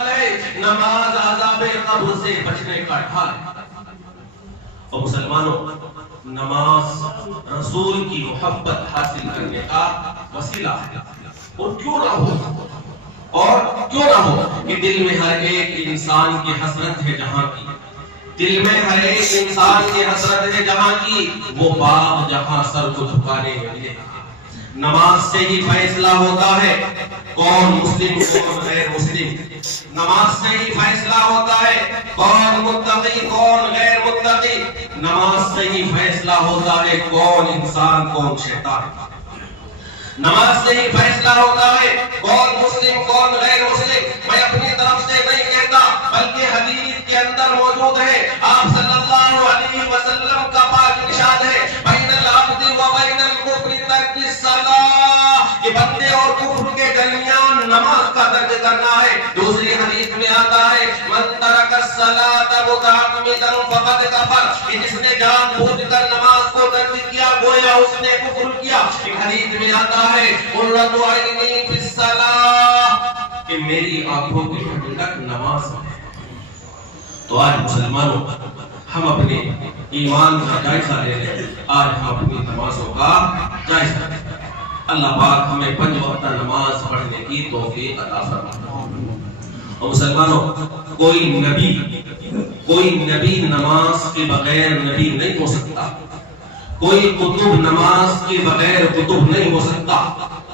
نماز عذاب قبر سے بچنے کا ڈھال ہے۔ اور مسلمانوں، نماز رسول کی محبت حاصل کرنے کا وسیلہ ہے۔ اور کیوں نہ ہو کہ دل میں ہر ایک انسان کی حسرت ہے جہاں کی، دل میں ہر ایک انسان کی حسرت ہے جہاں کی، وہ باغ جہاں سر کو جھکانے ملے۔ نماز سے ہی فیصلہ ہوتا ہے کون مسلم کون غیر مسلم، نماز سے ہی فیصلہ ہوتا ہے کون متقی کون غیر متقی، نماز سے ہی فیصلہ ہوتا ہے کون انسان کون شیطان، نماز سے ہی فیصلہ ہوتا ہے کون مسلم کون غیر مسلم۔ میں اپنی طرف سے نہیں کہتا بلکہ حدیث کے اندر موجود ہے، آپ صلی اللہ علیہ وسلم کا پاک ارشاد ہے، بین العبد و بین الکفر ترک الصلاۃ، کہ بندے اور کفر کے درمیان نماز کا ترک کرنا ہے۔ دوسری حدیث میں آتا ہے، من ترک الصلاۃ متعمدا فقد کفر، کہ جس نے جان بوجھ کر نماز کو ترک کیا گویا اس نے کفر کیا۔ ایک حدیث میں آتا ہے، قرۃ عینی فی الصلاۃ، کہ میری آنکھوں کی ٹھنڈک نماز میں ہے۔ تو آج مسلمانوں، ہم اپنے ایمان کا جائزہ لے لیں، آج ہم اپنی نمازوں کا جائزہ لیں۔ اللہ پاک ہمیں 5 وقت نماز پڑھنے کی توفیق عطا فرمائے۔ اور مسلمانوں، کوئی نبی نماز کے بغیر نبی نہیں ہو سکتا، کوئی قطب نماز کے بغیر قطب نہیں ہو سکتا،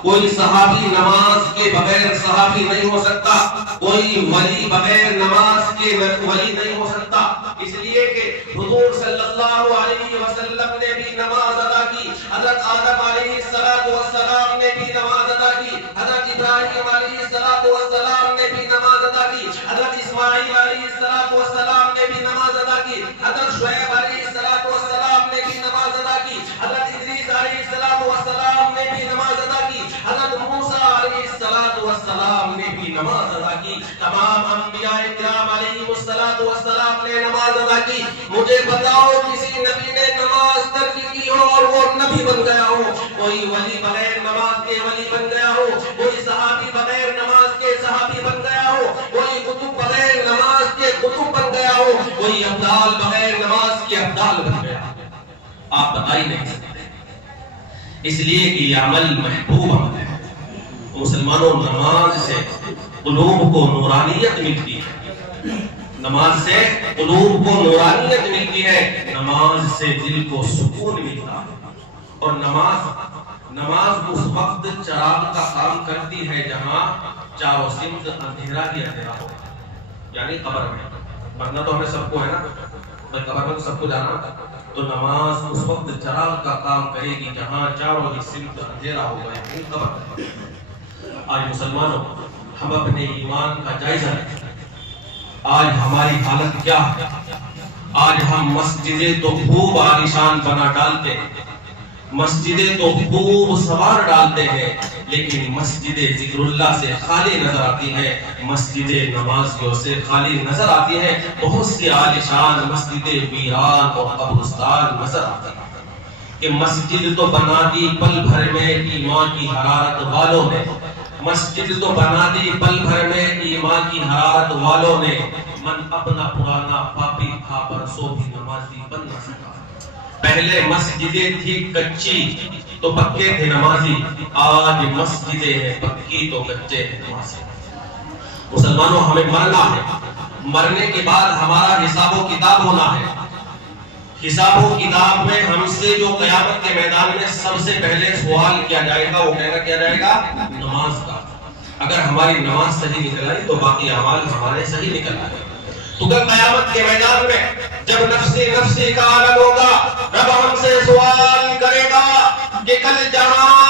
کوئی صحابی نماز کے بغیر صحابی نہیں ہو سکتا، کوئی ولی بغیر نماز کے ولی نہیں ہو سکتا۔ اس لیے کہ حضور صلی اللہ علیہ وسلم نے بھی نماز ادا کی، حضرت آدم علیہ السلام نے بھی نماز ادا کی، حضرت ابراہیم علیہ السلام نے بھی نماز ادا کی، حضرت اسماعیل علیہ السلام نے بھی نماز ادا کی، حضرت شعیب علیہ السلام نے بھی نماز ادا کی، حضرت ادریس علیہ السلام نے بھی نماز ادا کی، حضرت موسیٰ علیہ السلام نے بھی نماز ادا کی، تمام انبیاء کرام علیہ السلام نے نماز ادا کی۔ مجھے بتاؤ کسی نبی نے نماز ترک کی ہو اور وہ نبی بن گیا ہو؟ کوئی ولی بغیر نماز کے ولی بن گیا ہو؟ کوئی صحابی بغیر نماز کے صحابی بن گیا ہو؟ کوئی قطب بغیر نماز کے قطب بن گیا ہو؟ کوئی ابدال بغیر نماز کے ابدال بن گیا ہو؟ آپ بتا ہی نہیں سکتے، اس لیے کہ یہ عمل محبوب عمل ہے۔ مسلمانوں، نماز سے قلوب کو نورانیت ملتی ہے، نماز سے قلوب کو نورانیت ملتی ہے، نماز سے دل کو سکون ملتا ہے۔ اور نماز اس وقت چراغ کا کام کرتی ہے جہاں چاروں سمت اندھیرا ہی اندھیرا ہو، یعنی قبر میں، ورنہ تو ہمیں سب کو ہے نا، قبر میں تو سب کو جانا، تو نماز اس وقت چراغ کا کام کرے گی جہاں چاروں ہی سمت اندھیرا ہو گئے، قبر۔ آج مسلمانوں، ہم اپنے ایمان کا جائزہ لیں، آج ہماری حالت کیا ہے؟ آج ہم مسجدیں تو خوب عالیشان بنا ڈالتے ہیں، مسجدیں تو خوب سوار ڈالتے ہیں، لیکن مسجد ذکر اللہ سے خالی نظر آتی ہے، مسجد نمازیوں سے خالی نظر آتی ہے۔ بہت سی عالیشان مسجد ویران اور قبرستان نظر آتی ہے کہ مسجد تو بنا دی پل بھر میں ایمان کی حرارت والوں نے، مسجد تو بنا دی پل بھر میں ایمان کی حرارت والوں نے، من اپنا پرانا پاپی تھا برسوں بھی نمازی بن نہ سکا۔ پہلے مسجدیں تھی کچی تو پکے تھے نمازی، آج مسجدیں ہیں پکی تو کچے ہیں نمازی۔ مسلمانوں، ہمیں مرنا ہے، مرنے کے بعد ہمارا حساب و کتاب ہونا ہے۔ حساب و کتاب میں ہم سے جو قیامت کے میدان میں سب سے پہلے سوال کیا جائے گا، وہ کیا جائے گا؟ نماز کا۔ اگر ہماری نماز صحیح نکل آئی تو باقی اعمال ہمارے صحیح نکل آئے۔ تو کل قیامت کے میدان میں جب نفسی کا عالم ہوگا، رب ہم سے سوال کرے گا کہ کل جہاں